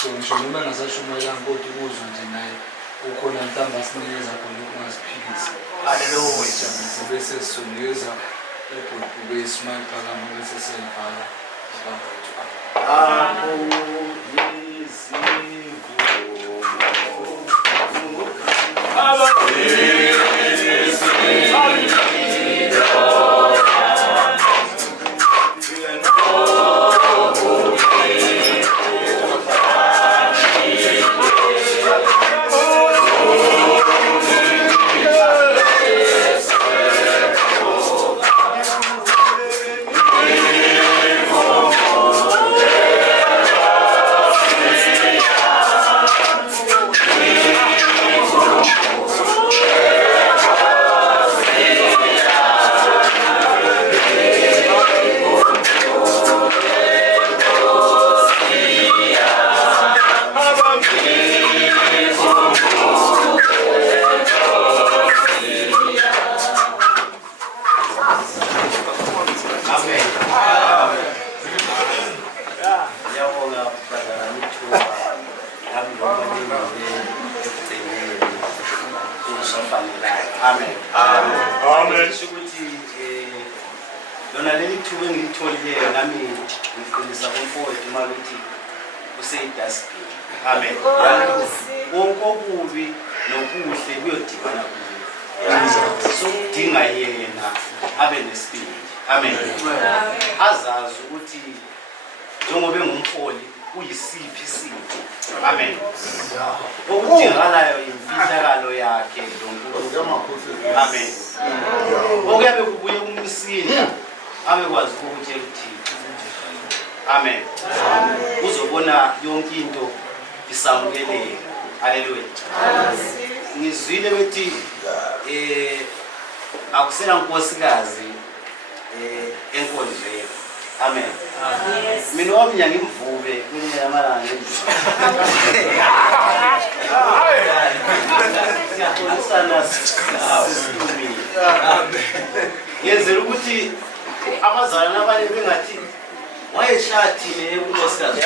so ngisho noma engasashumayelanga kodwa ukuzwa nje naye ukhona mhlawumbe asinikeza khona ukungasiphilisa. Haleluya. Bese sisondeza ebhubhe isimali phakama bese siyavala Amen. Amen. Ukuthi lona leli thuba engilitholileyo nami ngiqinisa kumfowethu maluthi useyidaspini. Amen. Wonke okubi nokuhle kuyodibana kuye. Sokudinga yena abe nesibindi. Amen. Azazi ukuthi njengoba engumfoli uyisiphi isipho. Amen. Okudingakalayo imfihlakalo yakhe loNkulunkulu. Amen. Okuyabe kubuye kumsinda abekwazi ukuthi uThixo. Amen. Uzobona yonke into isamukeleka. Haleluya. Ngizwile bethi akusena nkosikazi enkonzweni. Amen. Mina wami ngimvube kunyaka yamalanga endlini. Yenzela ukuthi abazalwane abanye bengathi wayeshathile enkosikazi.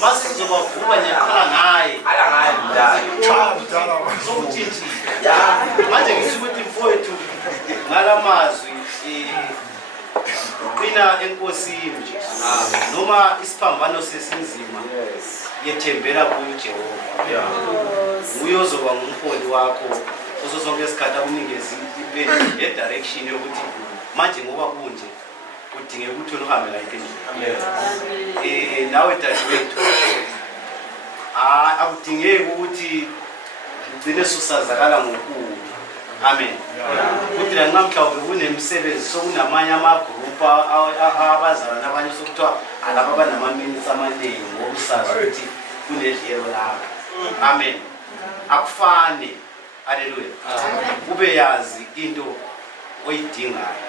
Mase sizobavuka nyakhala ngaye. Ala ngaye mdala. Sokuthi manje ngisukuthi mfowethu ngalamazwi qina enkosini nje noma isiphambano sesinzima yethembela kuJehova. Nguye ozoba ngumholi wakho uzozonke isikhathi akunikeza direction yokuthi manje ngoba kunje udinge ukuthi uhambe la endlini. Nawe dadewethu akudingeki ukuthi ugcine susazakala ngokubi. Amen. Ukuthi la ngamhlawumbe kunemsebenzi sokunamanye amagroup abazalana abanye sokuthiwa alaba abanama-minutes amaningi ngokusazi ukuthi kunedlelo lapha. Amen. Akufane. Haleluya. Ube yazi into oyidingayo.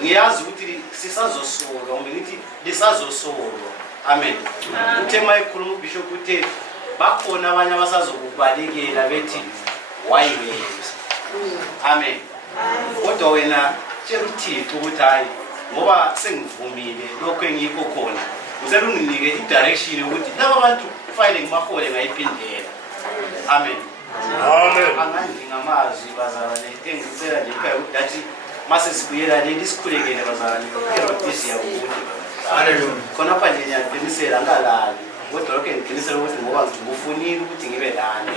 Ngiyazi ukuthi sisazosolwa ngoba ngithi lisazosolwa. Amen. Uthe mayikhuluma uBishop uthe bakhona abanye abasazokubalekela bethi why wena. Amen. Kodwa wena tshela uThixo ukuthi hayi ngoba sengivumile lokho engikho khona uzela unginike i-direction ukuthi laba bantu kufanele ngimahole ngayiphindela. Amen. Amen. Angangingamazwi bazalwane engicela nje ekhaya ukuthi athi mase sibuyela leli sikhulekele bazalwane eRhodesia ukuthi. Haleluya. Khona pha nje ngiyaqinisela ngalali. Kodwa lokho ngiqinisela ukuthi ngoba ngifunile ukuthi ngibe lana.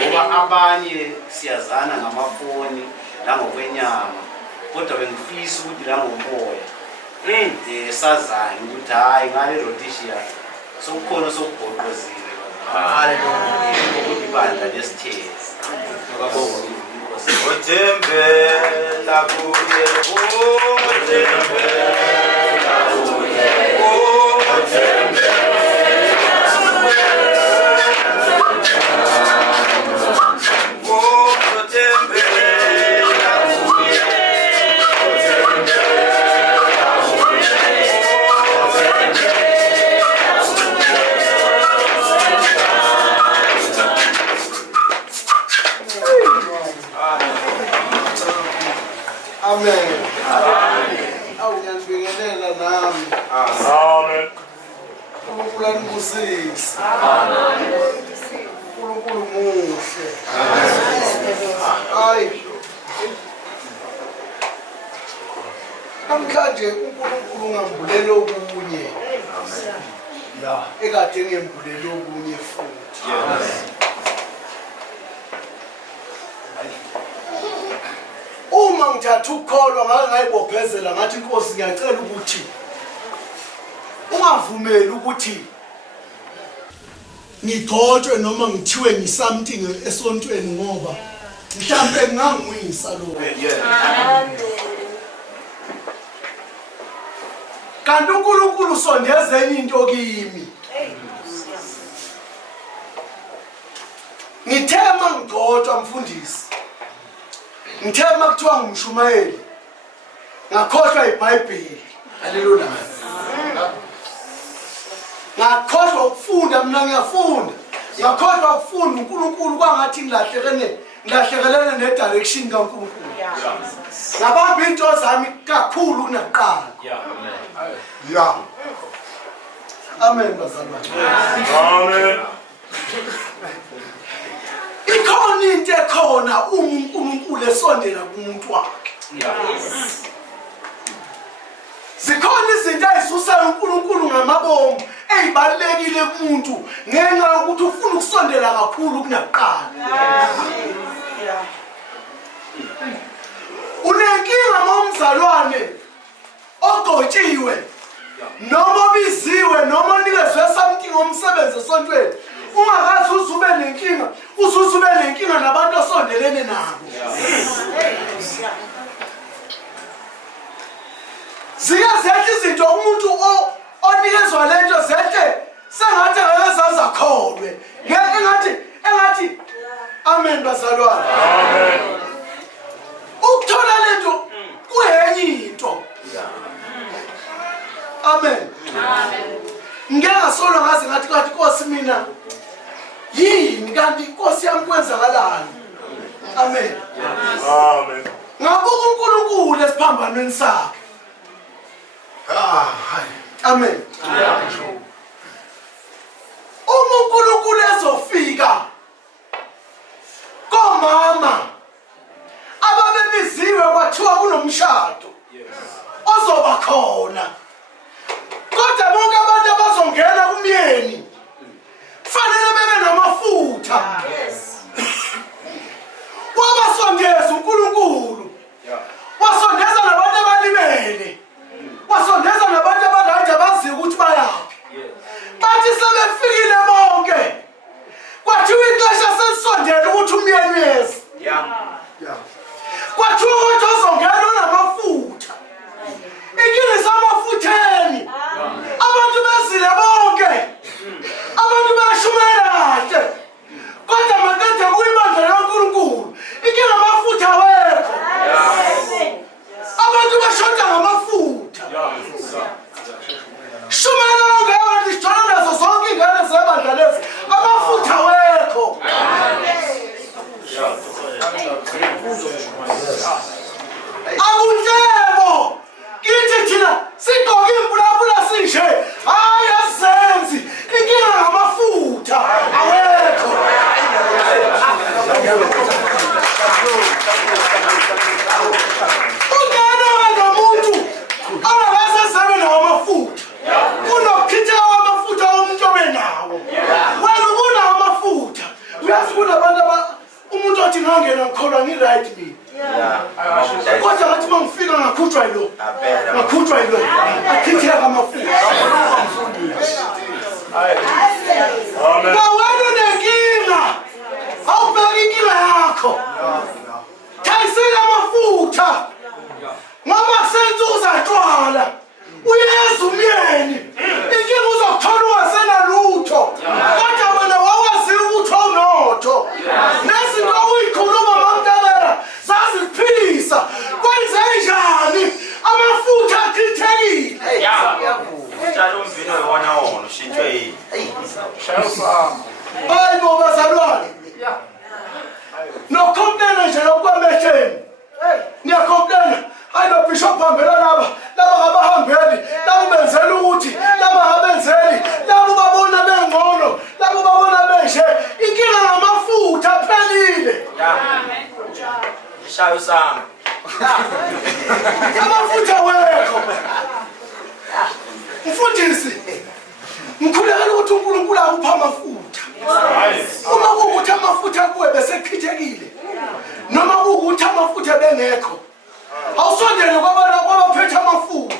Ngoba abanye siyazana ngamafoni langokwenyama. Kodwa bengifisa ukuthi la ngomoya. Sazana ukuthi hayi ngale Rhodesia sokukhona sokubhoqozile. Haleluya. Ukuthi ibandla lesithezi. Ngakubonga inkosi. Uthembela kuye, uthembela kuye, uthembela. Amen. Amen. abusise. uNkulunkulu muhle. Hayi. Namhlanje uNkulunkulu ngambulela okunye. La, ekade ngembulela okunye futhi. Uma ngithatha ukukholwa ngake ngayibophezela ngathi Nkosi ngiyacela ukuthi ungavumeli ukuthi ngigcotshwe noma ngithiwe ngisomething esontweni ngoba mhlambe nganguyisa lo. Kanti uNkulunkulu sondeze enye into kimi. Ngithema ngigcotshwa mfundisi. Ngithema kuthiwa ngumshumayeli. Ngakhohlwa iBhayibheli. Haleluya. Ngakhohlwa ukufunda mina ngiyafunda. Ngakhohlwa ukufunda uNkulunkulu kwangathi ngilahlekelene nedirection kaNkulunkulu. Ngabamba into zami kakhulu kunakuqala. Ya. Amen bazalwane. Amen. Ikhona into ekhona uNkulunkulu esondela kumuntu wakhe. Zikhona izinto ezisusa uNkulunkulu ngamabomu ezibalekile kumuntu ngenxa yokuthi ufuna ukusondela kakhulu kunakuqala. Unenkinga momzalwane ogcotshiwe noma obiziwe noma onikezwe something omsebenzi esontweni ungakazi uzube nenkinga uzube nenkinga nabantu osondelene nabo. Ziyazethe izinto umuntu onikezwa lento zethe sengathi akazazi akholwe engathi amen bazalwane. Amen. Ukuthola lento kuyenye into. Amen. Amen. Ngingasola ngaze ngathi kathi Nkosi mina yini kanti Nkosi yami kwenzakalani? Amen. Amen. Ngabuka uNkulunkulu esiphambanweni sakhe. Amen. Uma uNkulunkulu ezofika komama ababebiziwe kwathiwa kunomshado ozoba khona. Kodwa bonke abantu abazongena kumyeni kufanele bebe namafutha. Wabasondeza uNkulunkulu. Wasondeza nabantu abalimele. Wasondeza nabantu abadala abazi ukuthi bayaphi. Bathi sebefikile bonke. Kwathiwa ixesha selisondele ukuthi umyeni yezi. Kwathiwa ukuthi ozongena unamafutha. Inkinga amafutheni. Abantu bezile bonke. Abantu bayashumayela kahle. Kodwa makade kuyibandla loNkulunkulu. Inkinga amafutha wekho. Abantu bashonda ngamafutha. Shumela ngabantu sijona nazo zonke ingane zebandla lezi. Amafutha wekho. Akundlebo. Kithi thina sigqoke impulapula sinje. Hayi asenzi. Inkinga ngamafutha awekho. Ungena nomuntu angase sebe namafutha. Unokhitha amafutha omuntu obenawo. Wena ubona amafutha. Uyafuna abantu umuntu othi ngangena ngikholwa ni right me. Kodwa ngathi mangifika ngakhutshwa yilo. Ngakhutshwa yilo. Akhitheka amafutha. Amen. Bawena nenkinga. Awubheka inkinga yakho. Thayisela amafutha. Ngoba senze uzatwala. Uyeza umyeni. Inkinga uzokuthola ungasena lutho. Kodwa wena wawazi ukuthi awunotho. Nezinto uyikhuluma mamntabela zazikuphilisa. Kwenze njani? Amafutha akhithekile. Njalo umvino wona wona ushintshwe yini? Hayi bo bazalwane. Nokhomplena nje lokwametheni. Niyakhomplena. Hayi no bishop hambela laba ngabahambeli. Laba benzela ukuthi laba ngabenzeli. Laba babona shaya usanga. Amafutha wekho. Mfundisi. Ngikhulekela ukuthi uNkulunkulu akupha amafutha. Uma kukuthi amafutha kuwe bese khithekile. Noma kukuthi amafutha bengekho. Awusondele kwabaphethe amafutha.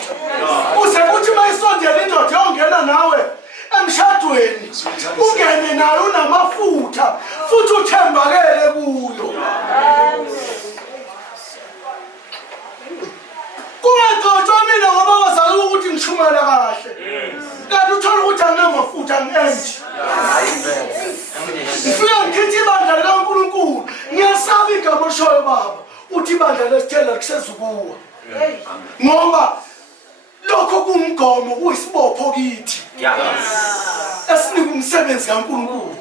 Uze kuthi mayisondele indoda yongena nawe emshadweni. Ungene nayo unamafutha futhi uthembakele kuyo. Kungaqoqwa mina ngoba wazali ukuthi ngishumela kahle. Kanti uthola ukuthi anginamafutha ngenje. Ngifika ngithi ibandla likaNkulunkulu. Ngiyasaba igama lishoyo baba. Uthi ibandla lesithela kusezukuwa. Ngoba lokho kumgomo kuyisibopho kithi. Esinika umsebenzi kaNkulunkulu.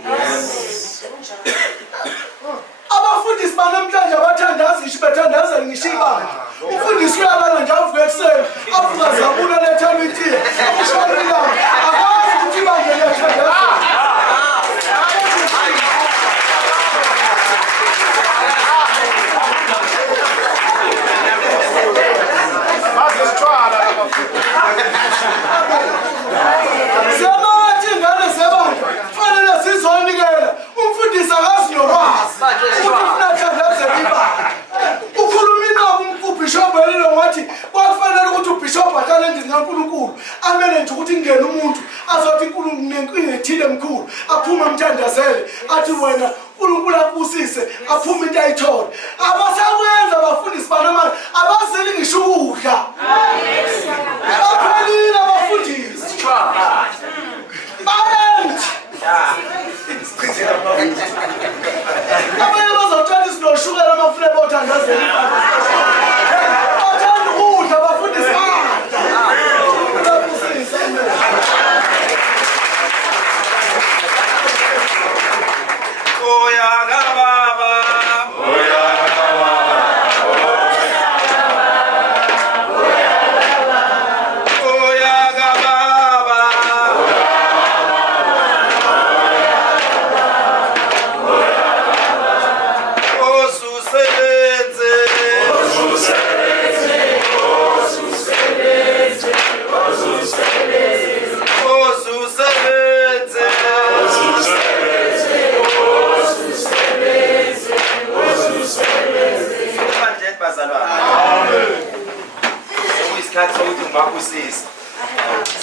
Abafundisi banamhlanje abathandazi ngisho bethandaza ngisho ibandla. Umfundisi uyabala nje avuka ekuseni avuka zabula letha imithi akushonela akazi ukuthi ibandla liyathandaza. Siyamathi ingane zebandla kufanele sizonikela umfundisi akazi nolwazi ukuthi ufuna athandazele ibandla. Ukhuluma nabo uBishop elilo ngathi kwakufanele ukuthi uBishop athathe endlini kaNkulunkulu amele nje ukuthi ingene umuntu azothi uNkulunkulu nenkinga ethile emkhulu aphume amthandazele athi wena uNkulunkulu akubusise aphume into ayithole. Abasakwenza abafundisi banamanje abazeli ngisho ukudla. Baphelile abafundisi. Bayenzi. Abanye bazothatha isinoshukela amafule bothandazela ibandla. Bathanda ukudla abafundisi badla.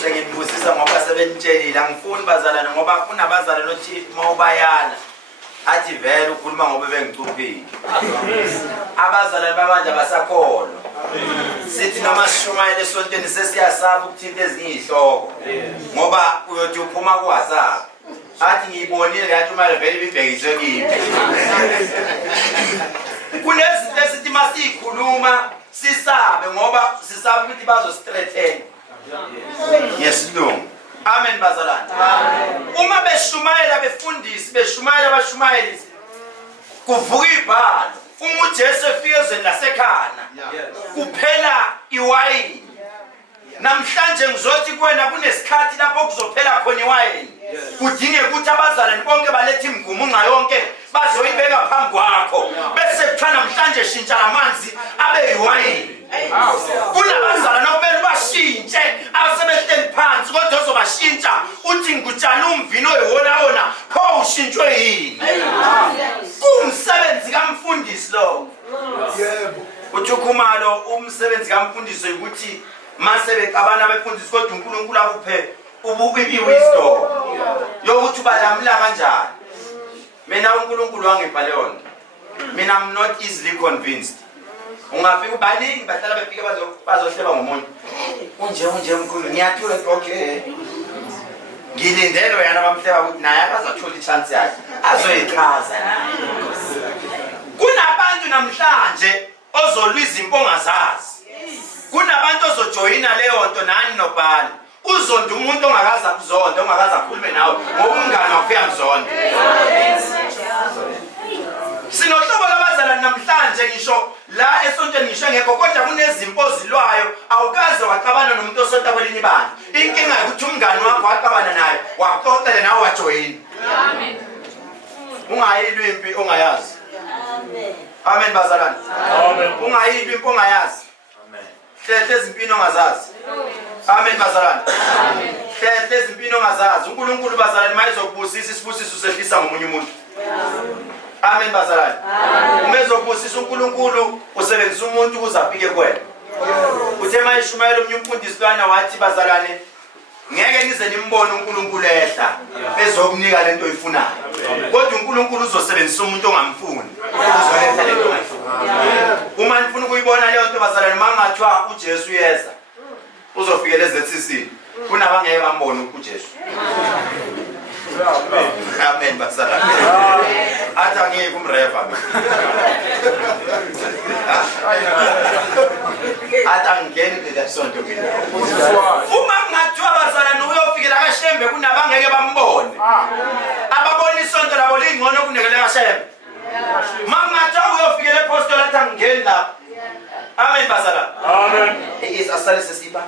Sengibusisa ngoba sebenitshelile angifuni bazalana ngoba kunabazalana othi mawubayana athi vele ukhuluma ngoba bengicuphile. Abazalana bamanje abasakholwa. Sithi noma sishumayela esontweni sesiyasaba ukuthinta ezinye izihloko ngoba uyothi uphuma kuWhatsApp athi ngiyibonile ngathi uma vele bibhekiswe kimi. Kunezinto esithi masikhuluma sisabe ngoba sisabe ukuthi bazosistrethela. Yes, no. Amen bazalana. Uma beshumayela befundisi beshumayela abashumayeli kuvuka ibhalo uma uJesu efika ezweni lasekhana kuphela iwayini. Namhlanje ngizothi kuwena kunesikhathi lapho kuzophela khona iwayini. Kudingeka ukuthi abazalwane bonke balethe imigumu ngayonke bazoyibeka phambi kwakho bese kuthana namhlanje shintsha amanzi abe iwayini. Kunabazalwane obela bashintshe abasebehleli phansi kodwa uzobashintsha uthi ngikutshala umvino oyiwona pho ushintshwe yini. Kumsebenzi kamfundisi lo. Yebo. Uthi ukhumalo umsebenzi kamfundisi ukuthi mase becabana befundisi kodwa uNkulunkulu akuphe ububi wisdom yokuthi balamla kanjani. Mina uNkulunkulu wangipha leyo. Mina I'm not easily convinced. Ungafika baningi bahlala befike bazohleba ngomuntu. Unje mkhulu ngiyathola okay. Ngilindelo yana bamhleba ukuthi naye akazathola ichance yakhe azoyichaza naye. Kunabantu namhlanje ozolwiza imponga zazi. Kunabantu ozojoyina leyo nto nani nobhala. Uzonda umuntu ongakaza kuzonda ongakaza khulume nawe ngoba ungana ufika mzonda. Sinohlobo labazalwane namhlanje ngisho la esontweni ngisho ngekho kodwa kunezimpo zilwayo awukaze waqabana nomuntu osonta kwelinye ibandla. Inkinga ukuthi umngane wakho waqabana naye waxoxela nawe wajoyina. Amen. Ungayilwimpi ongayazi. Amen bazalwane. Amen. Ungayilwi impo ongayazi. Hlehla ezimpini ongazazi. Amen bazalwane. Hlehla ezimpini ongazazi. uNkulunkulu bazalwane mayezokubusisa isibusiso sehlisa ngomunye umuntu. Amen bazalwane. Uma ezokubusisa uNkulunkulu usebenzisa umuntu ukuze afike kuwena. Uthe mayishumayela omunye umfundisi kana wathi bazalwane ngeke nize nimbone uNkulunkulu ehla ezokunika lento oyifunayo. Kodwa uNkulunkulu uzosebenzisa umuntu ongamfuni ukuzoletha lento ongayifuni. Uma nifuna ukuyibona leyo nto bazalwane mangathiwa uJesu uyeza uzofikela eZCC kunabangeke bambone uJesu. Amen bazalwane. Athi angeke umreva. Athi angene le sonto mina. Uma ngathiwa bazalwane uyofikela kaShembe kunabangeke bambone. Ababona isonto labo lingcono kunekele kaShembe. Mangathiwa uyofikela ePostoli athi angene lapha. Amen bazalwane. Amen. Is asale sesiba.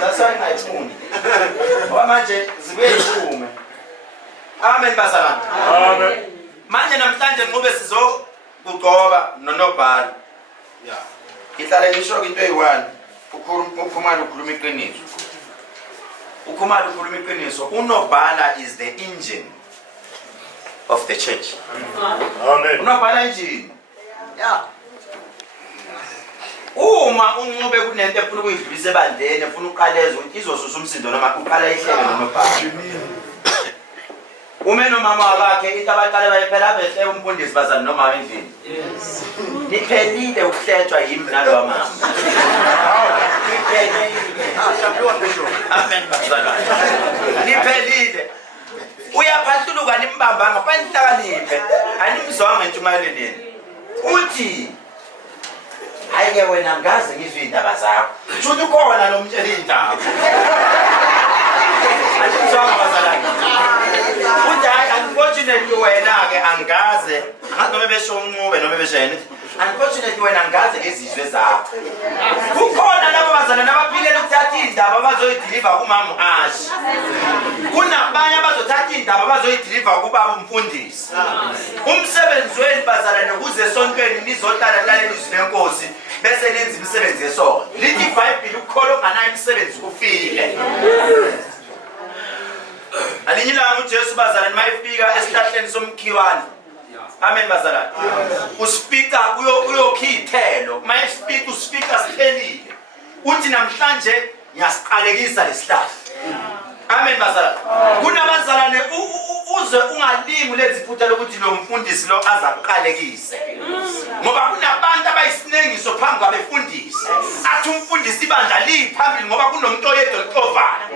Dasayingayifuni. Manje zibuye ishume. Amen bazalwane. Amen. Manje namhlanje nqube sizogcoba nonobhala. Yeah. Ihlale ngisho into eyi1. Ukhumalo ukhuluma iqiniso. Ukhumalo ukhuluma iqiniso. Unobhala is the engine of the church. Amen. Unobhala engine. Yeah. Uma unqube kunento efuna ukuyidlulisa ebandleni efuna uqaleza ukuthi izosusa umsindo noma uqala ihlelo nonobhala. Uma nomama wakhe into abaqale bayiphela behle umfundisi bazali noma endlini. Yes. Niphelile ukuhletshwa yimi nalowa mama. Amen bazalwane. Niphelile. Uyaphahluluka nimbamba ngapha nihlakaniphe. Animzwanga intshumayelo nini. Uthi ayike wena ngaze ngizwe indaba zakho. Shuthi ukhona lo mtshela indaba. Animzwanga bazalwane. Unfortunately wena ke angaze noma besho unqube noma beshene unfortunately wena angaze ngezizwe zakho kukhona labo bazalwane abaphilela ukuthatha indaba abazoyideliver kumama uAshi kunabanye abazothatha indaba abazoyideliver kubaba umfundisi umsebenzi wenu bazalwane kuze esontweni nizohlala laleli izwi lenkosi bese nenza imisebenzi yesonto lithi iBhayibheli ukukholo onganayo imisebenzi kufile. Alinyilanga uJesu bazalwane mayifika esihlahleni somkhiwane. Amen bazalwane. Uspika uyokhithelo. Mayifika uspika siphelile. Uthi namhlanje ngiyasiqalekisa lesihlahla. Amen bazalwane. Kunabazalwane uze ungalimi leziphutha lokuthi lo mfundisi lo azaqalekise. Ngoba kunabantu abayisinengiso phambi kwabefundisi. Athi umfundisi ibandla liphambili ngoba kunomuntu oyedwa oqovayo.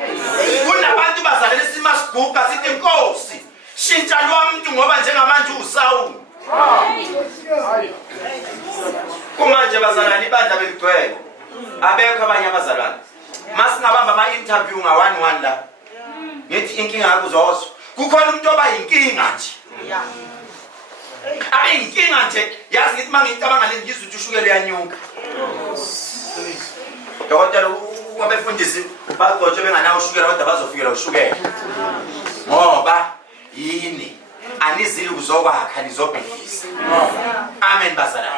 Kunabantu bazalwane simasiguga sithi inkosi shintsha lo muntu ngoba njengamanje uSawuli. Kumanje bazalwane ibandla beligcwele. Abekho abanye abazalwane. Masingabamba ama interview nga1 la. Ngithi inkinga yakho uzosho. Kukhona umuntu obayinkinga nje. Ayinkinga nje yazi ngithi mangicabanga le ngizwe ukuthi ushukela yanyuka. Dokotela wabefundisi bagcotshe benganawo ushukela kodwa bazofikela ushukela. Ngoba yini anizili kuzokwakha nizobhekisa. Amen bazalwane.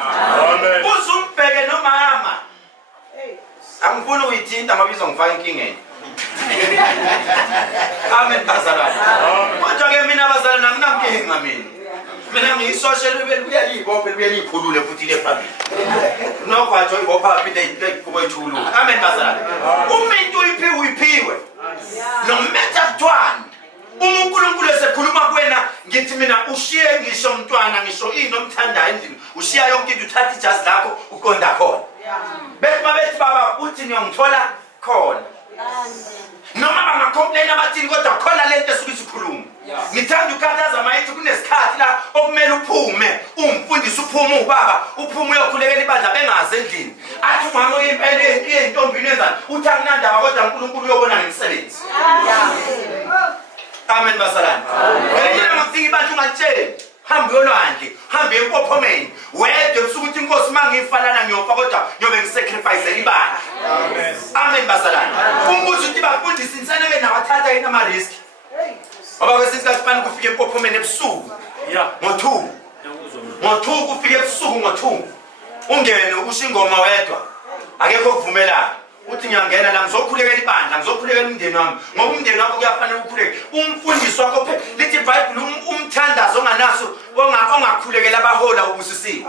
Amen. Uzumbheke nomama. Angifuni uyithinta mabizo ngifaka inkingeni. Amen bazalwane. Kodwa ke mina bazalwane anginamkinga mina. Mina ngiyisocial buyalibophe buyaliphulule futhi le phambili. Nokho ajo ibopha phinde kuboyithulu. Amen bazalwane. Umuntu uyiphiwe. Nometha kuthwana. uNkulunkulu esekhuluma kuwena ngithi mina ushiye ngisho umntwana ngisho inomthandayo endlini ushiya yonke into uthatha ijazi lakho uqonda khona bethi mabethi baba uthi ngiyongithola khona noma bangacomplain abathini kodwa khona lento esuke isikhuluma ngithanda ukukhathaza mayithi kunesikhathi la okumele uphume umfundisi uphume ubaba uphume uyokhulekela ibandla bengaze endlini athi umama oyimpela intombini enzani uthi anginandaba kodwa uNkulunkulu uyobona ngemisebenzi. Amen bazalwane. Ngiyena ngifika ibandla ungatsheli hamba yolwandle hamba empophomeni wedwa usuku ukuthi inkosi mangifalana ngiyofa kodwa ngiyobe ngisacrifice ibandla. Amen. Amen bazalwane. Umbuzo uthi bafundisi insaneke nawathatha yena ama risk. Ngoba kwesinye isikhathi fanele kufike empophomeni ebusuku ngo-2 ngo-2 kufike ebusuku ngo-2 ungene usho ingoma wedwa akekho okuvumelayo uthi ngiyangena la ngizokhulekela ibandla ngizokhulekela umndeni wami ngoba umndeni wakho kuyafanele ukhuleke umfundisi wakho lithi iBhayibheli umthandazo onganaso ongakhulekela abahola ubusisiwe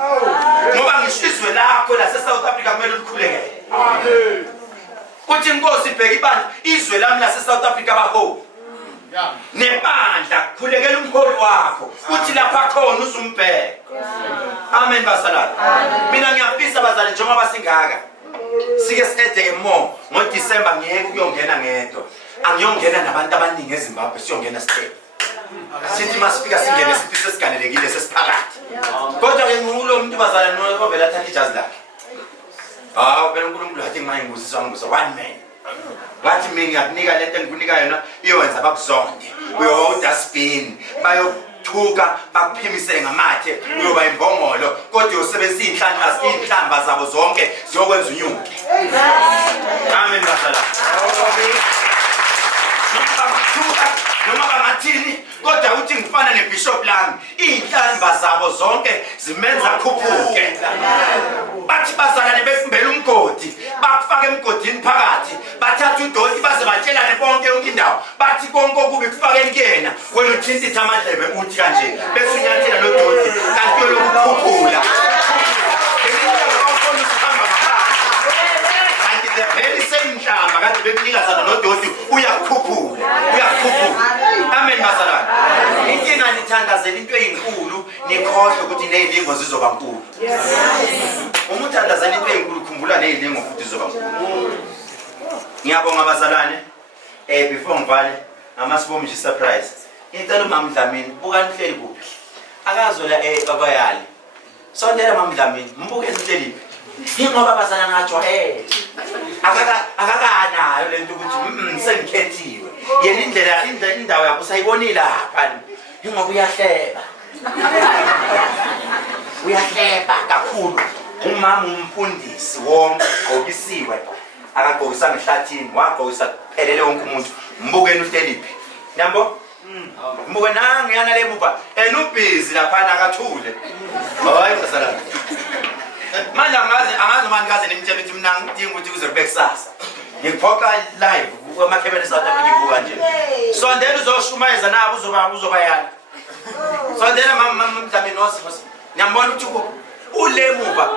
ngoba ngisho izwe lakho lase-South Africa kumele ulikhulekele kuthi inkosi ibheka ibandla izwe lami lase-South Africa abahola nebandla khulekela umholi wakho uthi lapha khona uzumbheka amen bazalwane mina ngiyafisa bazalwane njengoba singaka sike sideke mo ngoDisemba ngiyeke ukuyongena ngedwa angiyongena nabantu abaningi eZimbabwe siyongena step sithi masifika singene sithi sesiganelekile sesiphakathi kodwa ke ngulo umuntu bazalwane ovela thatha ijazi lakhe phela uNkulunkulu wathi ngayingusisa wangibuza one man wathi mina ngiyakunika lento engikunika yona iyowenza bakuzonde uyo-dustbin bayokuthuka bakuphimisele ngamathe uyoba imbongolo kodwa uyosebenzisa iy'nhlamba zabo zonke ziyokwenza unyuke amen bahlala noma bangathini kodwa uthi ngifana nebishop lami iy'nhlamba zabo zonke zimenza khuphuke bathi bazalane befumbela umgodi bakufake emgodini phakathi bathatha udoti baze batshelane bonke yonke indawo bathi konke okubi kufakeni kuyena wena uthintitha amadlebe uthi kanje bese unyathela nodoti kanti yolokukhuphula the very same nhlamba kade bekunikazana nodoti uyakhuphula amen bazalwane inkinga nithandazela into eyinkulu nikhohle ukuthi neyilingo zizoba nkulu uma uthandazela into eyinkulu khumbula neyilingo futhi zizoba nkulu ngiyabonga bazalwane before ngivale ngamasibomu nje surprise ngicela uMama Dlamini bukani uhleli kuphi akazola babayali sondela Mama Dlamini mbuke uhleli ingoba bazalwane ngajwayele akakanayo lento ukuthi sengikhethiwe yena indawo yakho usayibonile lapha ingoba uyahleba kakhulu umama umfundisi wonke ugqokisiwe akagqokisanga ehlathini wagqokisa kuphelele wonke umuntu mbukeni uhleliphi yambo mbuke nangiyana le mupha ubhizi laphana akathule hayi bazalwane manje angazi manje kaze nimtshela ukuthi mina ngidinga ukuthi kuze kube kusasa ngiphoqa live kumakhemeni South Africa ngibuka nje sondela uzoshumayeza nabo uzoba yana sondela Mama Dlamini ngiyambona ukuthi ulemuva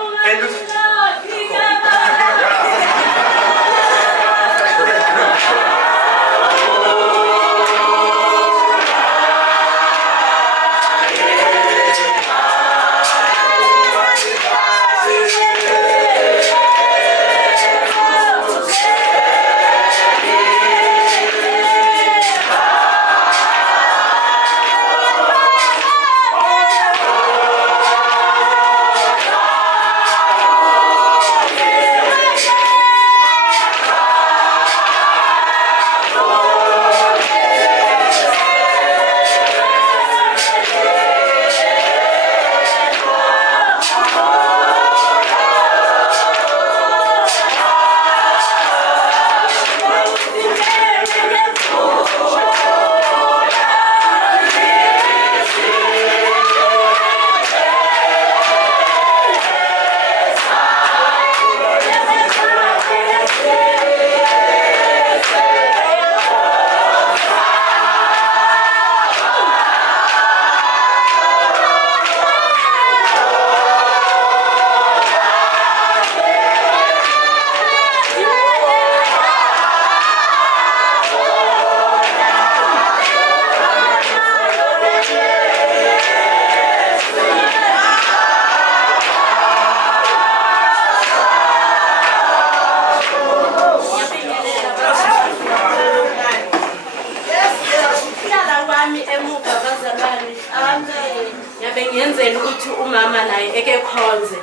bengiyenzela ukuthi umama naye ekekhonze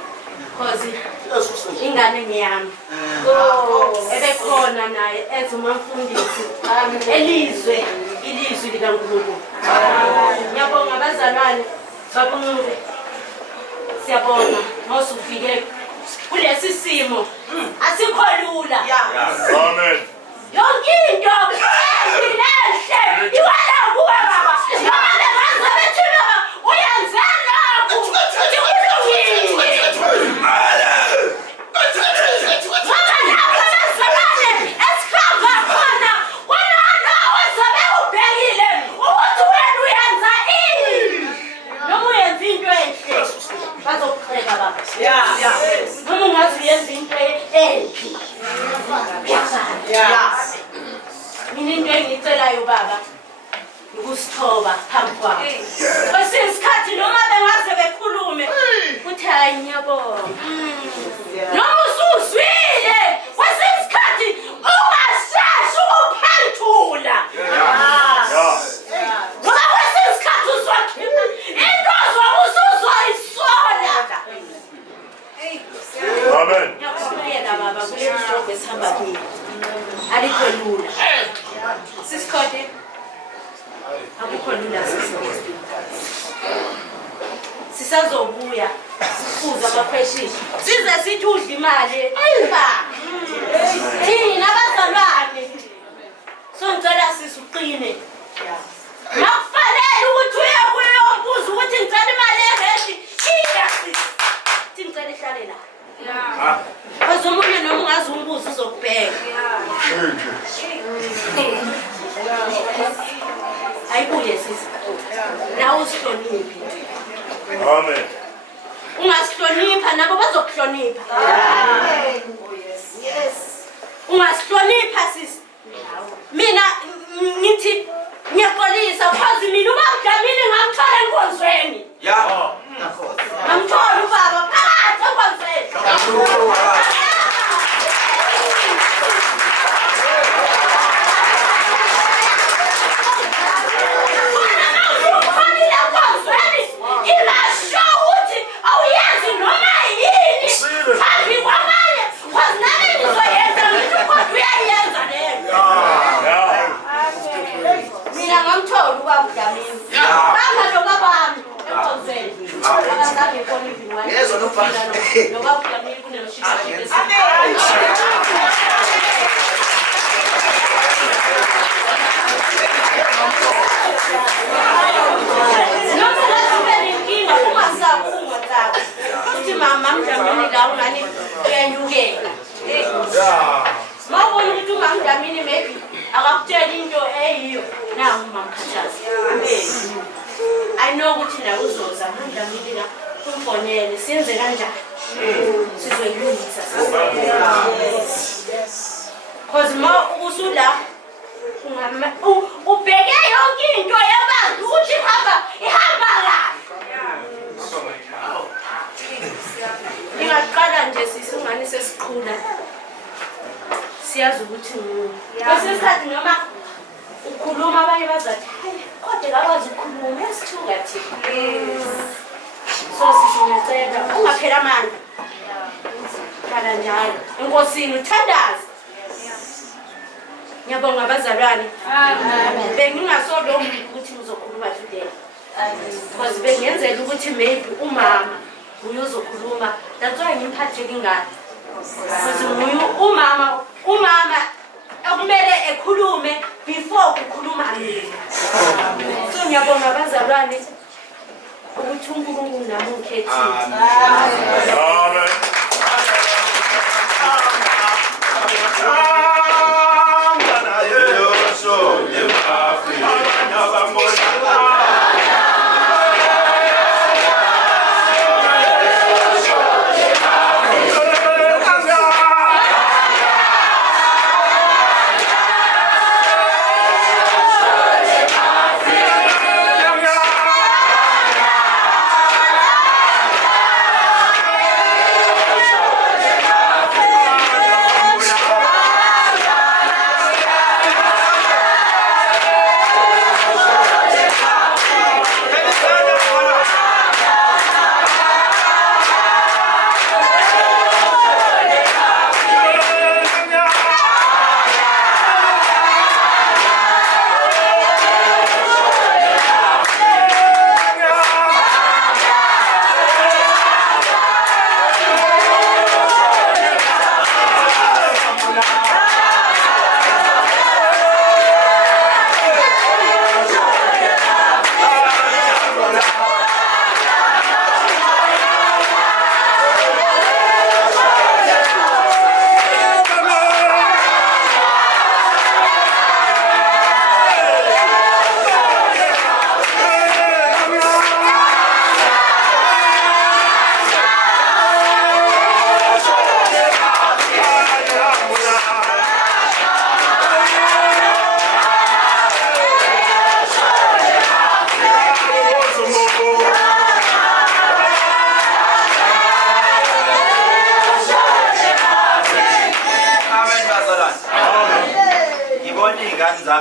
cause ingane ngiyami ebekhona naye ezumamfundisi ilizwi likaNkulunkulu. Ngiyabonga abazalwane babonke, siyabonga mosufike kulesi simo asikho lula. Amen. Yonke into ezilehle iwala kuwe baba. Noma bengaze bethi baba uya kwabo. Kwesinye isikhathi noma bengaze bekhulume uthi hayi ngiyabonga. Noma usuzwile kwesinye isikhathi ungashashi ukuphendula. Ngoba kwesinye isikhathi uzwakhipha into ozwa isona. Amen. Ngiyakubuyela baba kule mhlobo esihamba kiyo. Alikho lula. Sisikode. Akukho lula sisi. Sisazobuya sifuza amapheshini. Size sithi udla imali. Ayiba. Thina abazalwane. Songicela sisuqine. Makufanele ukuthi uye kuyombuza ukuthi ngicela imali erenti. Iya sisi. Ngicela ihlale la. Because umuntu noma ungazi umbuzo uzokubheka. Ayibuye sisi. Nawe usihloniphi. Amen. Ungasihlonipha nabo bazokuhlonipha. Yes. Ungasihlonipha sisi. Mina ngithi ngiyaxolisa because mina ubamdlamini ngamthola enkonzweni. Yeah. Ngamthola ubaba phakathi enkonzweni. I know what you know, so I'm since the Ranja. Because more Usula ubheke yonke into yabantu ukuthi ihamba la. Ngingaqala nje sisungane sesiqhula. Siyazi ukuthi kwesikhathi noma ukhuluma abanye bazathi kodwa akwazi ukukhuluma esithuka thina. So sisingacela ungaphela amandla. Kana njalo. Enkosini uthandaze. Ngiyabonga abazalwane. Amen. Bengingasodo ukuthi uzokhuluma today. Because bengenzela ukuthi maybe umama uyozokhuluma. That's why ngimphatheke ingane. Because umama akumele ekhulume before kukhuluma mina. So ngiyabonga abazalwane ukuthi uNkulunkulu nami ungikhethile. Amen.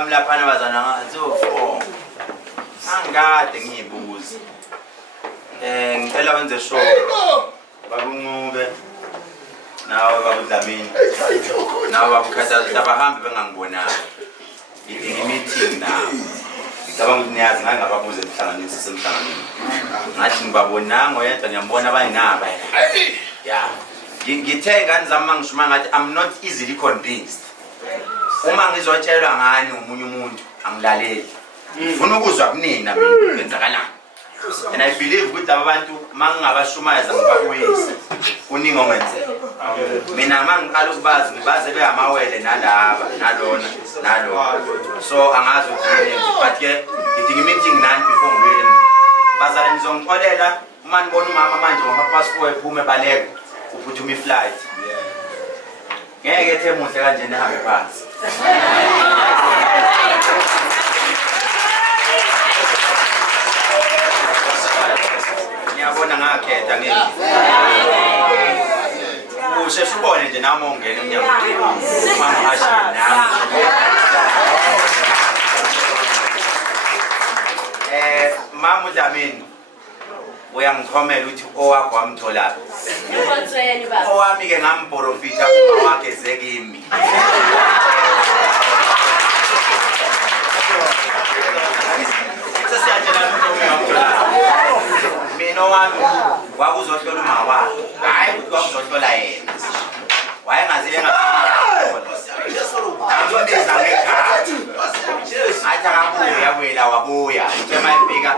wami lapha nabazana ngathi o4 angikade ngiyibuza ngicela wenze sure bakuncube nawe babudlamini nawe babukhathaza abahambi bengangibonanga ngidinga meeting nawe ngicabanga ukuthi niyazi ngababuze emhlanganisi semhlanganweni ngathi ngibabonanga oyedwa ngiyambona bayinaba yeah ngithe ngani zami mangishuma ngathi I'm not easily convinced uma ngizotshelwa ngani umunye umuntu angilaleli ufuna ukuzwa kunina mina kwenzakalani and I believe ukuthi abantu mangingabashumayeza ngibakuyisa kuningi ongenzeka mina mangiqala ukubazi ngibaze behamawele nalaba nalona so angazi ukuthi but ke ngidinga meeting nani before ngibuyele bazale ngizongixolela uma nibona umama manje ngomapassport ephume baleko uphuthume iflight ngeke ethe muhle kanje nehambe phansi ngiyabona ngakhetha ngeke usheshe ubone nje nami ongena emnyango mama ashini nami mama uDlamini uyangithomela ukuthi owakho wamthola Ngibonzweni baba. owami ke ngamprofita uma wakhe zekimi mina wami wakuzohlola uma wakhe hayi ukuthi wakuzohlola yena wayengaziye ngaphambiza ngegama athi akabuya wela wabuya njengoba efika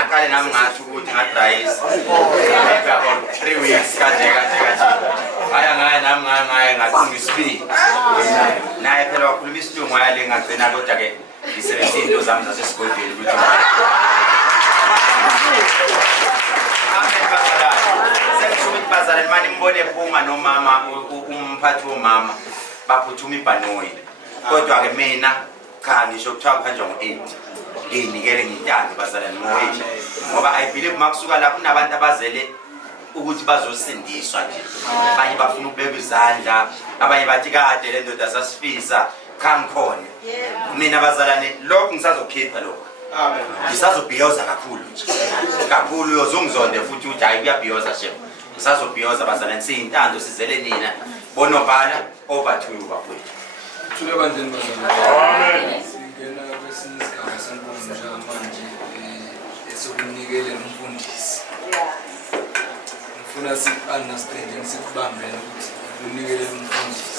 aqale nami ngathi ukuthi ngadrayisa about 3 weeks kanje haya ngaya nami ngacinga isibili naye phela wakhuluma isilungu wayale ngagcina kodwa ke ngisebenzisa into zami zasesigodini ukuthi amen bazalwane sengisho ukuthi bazalwane manje mbone ephuma nomama umphathi womama baphuthuma ibhanoyi kodwa ke mina cha ngisho kuthiwa kuhanjwa ngo8 nginikele ngintando bazalwane ngoyini ngoba I believe makusuka lapho kunabantu abazele ukuthi bazosindiswa nje abanye bafuna ukubeka izandla abanye bathi kade le ndoda sasifisa cha ngikhona mina bazalwane lokho ngisazokhipha lokho amen ngisazobhiyoza kakhulu nje kakhulu uyozungizonde futhi uthi hayi kuyabhiyoza chef ngisazobhiyoza bazalwane siyintando sizele nina bonobhala over to you bafowethu thule kanjeni bazalwane amen singena kwesinye isigaba senkundla manje esokunikele umfundisi ngifuna si-understanding sikubambele ukuthi unikele umfundisi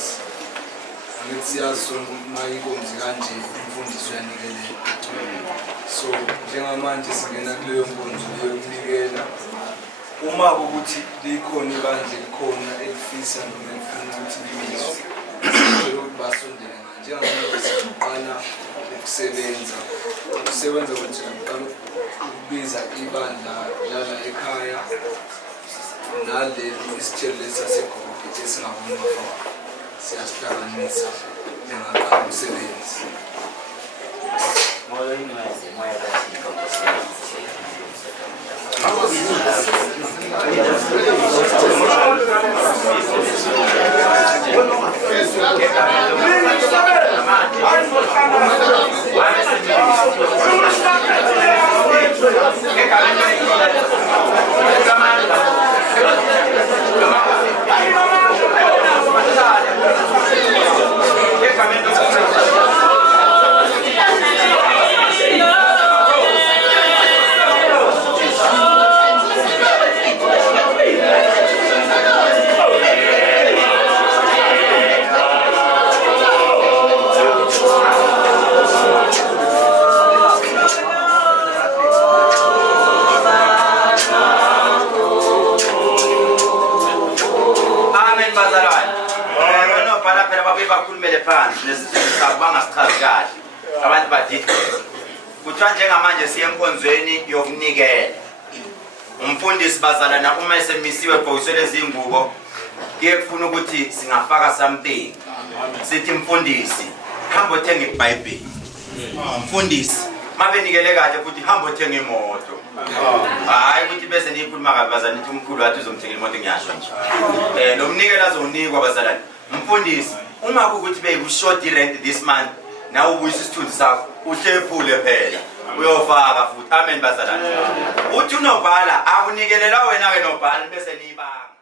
angithi siyazi sonke uma inkonzi kanje umfundisi uyanikelela so njengamanje singena kuleyo nkonzo yokunikela uma ukuthi likhona ibandla likhona elifisa noma elifuna ukuthi libizwe ukuthi basondele njengamanje siqala ukusebenza kwethu siqala ukubiza ibandla lala ekhaya naleli isitshele saseGoli esingaboni bafana siyasihlanganisa ngaqala umsebenzi moyo ingcwele moya kaThixo abantu badithi kuthiwa njengamanje siye enkonzweni yokunikela umfundisi bazalana uma esemisiwe ebhokisweni lezingubo kuye kufuna ukuthi singafaka something sithi mfundisi hamba uthenga iBhayibheli mfundisi mabenikele kahle futhi hamba uthenga imoto hayi ukuthi bese niyikhuluma kabi bazalana nithi umkhulu wathi uzomthengela imoto ngiyasho nje nomnikela azonikwa bazalana mfundisi uma ukuthi bekushort rent this month nawe ubuyisa isithunzi sakho uhlephule phela uyofaka futhi amen bazalwane uthi unobhala akunikelela wena ke nobhala bese niyibanga